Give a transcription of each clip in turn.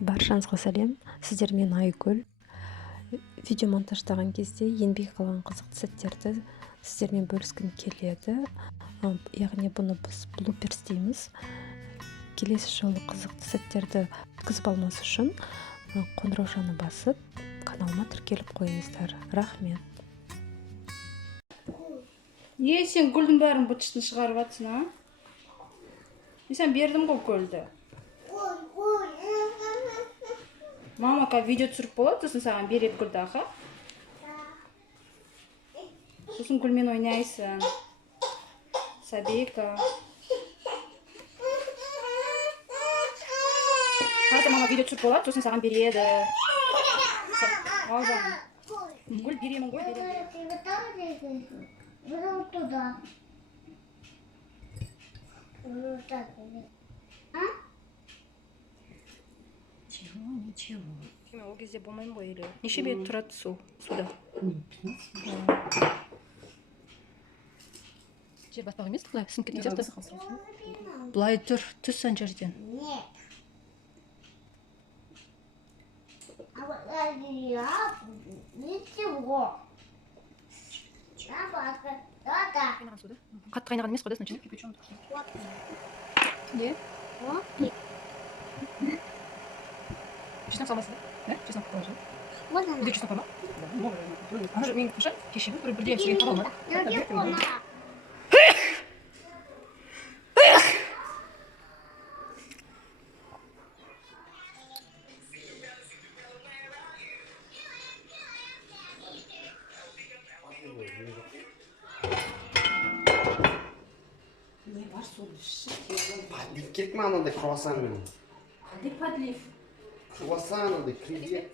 Баршаңызға сәлем. Сіздер мен Айгүл. Видео монтаждаған кезде еңбек қылған қызықты сәттерді сіздермен бөліскім келеді. Яғни бұны біз блуперс дейміз. Келесі жолы қызықты сәттерді өткізіп алмас үшін қоңыраушаны басып, каналыма тіркеліп қойыңыздар. Рахмет. Сен гүлдің бәрін бытыштың шығарып жатсың, а? Сен бердім ғой гүлді. Мама видео түсіріп болады, сосын саған береді гүлді, аха? Сосын гүлмен ойнайсың. Сабейка. Қазір мама видео түсіріп болады, сосын саған береді. Ал жаным. Гүл беремін ғой, беремін. Вот туда. Вот так. А? Ничего. Ол кезде болмаймын ғой, или неше бет тұрады суда? Жер батпақ емес, құлай сынып кеткен сияқты. Бұлай тұр, түс сан жерден. Нет. А вот я ничего. Қатты қайнаған емес қой, сначала кипяченый. Не? Чеснок салмайсың да? Чеснок положи. Можно? Где чеснок алма? Ана же мен қашан кешегі бірден сізген таба алмадым. Не бар сол подлив керек ма анандай круассанмен? Подлив. Круассан анандай кревет.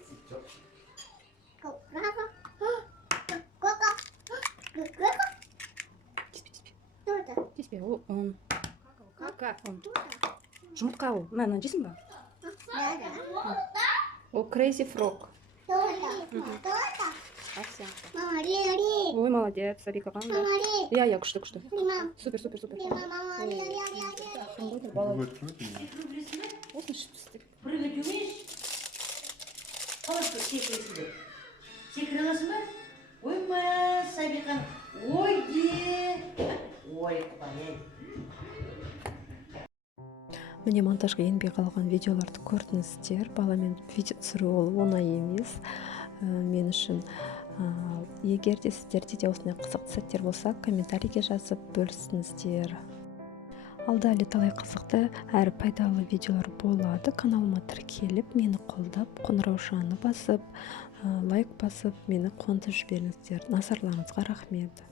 Теспе, он. Как он? Жұмыртқа ол. Мына жейсің ба? Ол Crazy Frog. Мама, Ри. Ой, молодец, Сабика қандай. Мама, Ри. Я күшті. Мама. Супер. Мама, Ри. Осыны ішіп істеп. Прыгать умеешь? Қалай секіресіңдер? Секіре аласың ба? Ойма, Сабиқан. Ой де. Ой, құдай. Міне монтажға енбей қалған видеоларды көрдіңіздер. Баламен видео түсіру ол оңай емес мен үшін. Егер де сіздерде де осындай қызықты сәттер болса, комментарийге жазып бөлісіңіздер. Алда әлі талай қызықты әрі пайдалы видеолар болады. Каналыма тіркеліп, мені қолдап, қоңыраушаны басып, лайк басып, мені қуантып жіберіңіздер. Назарларыңызға рахмет.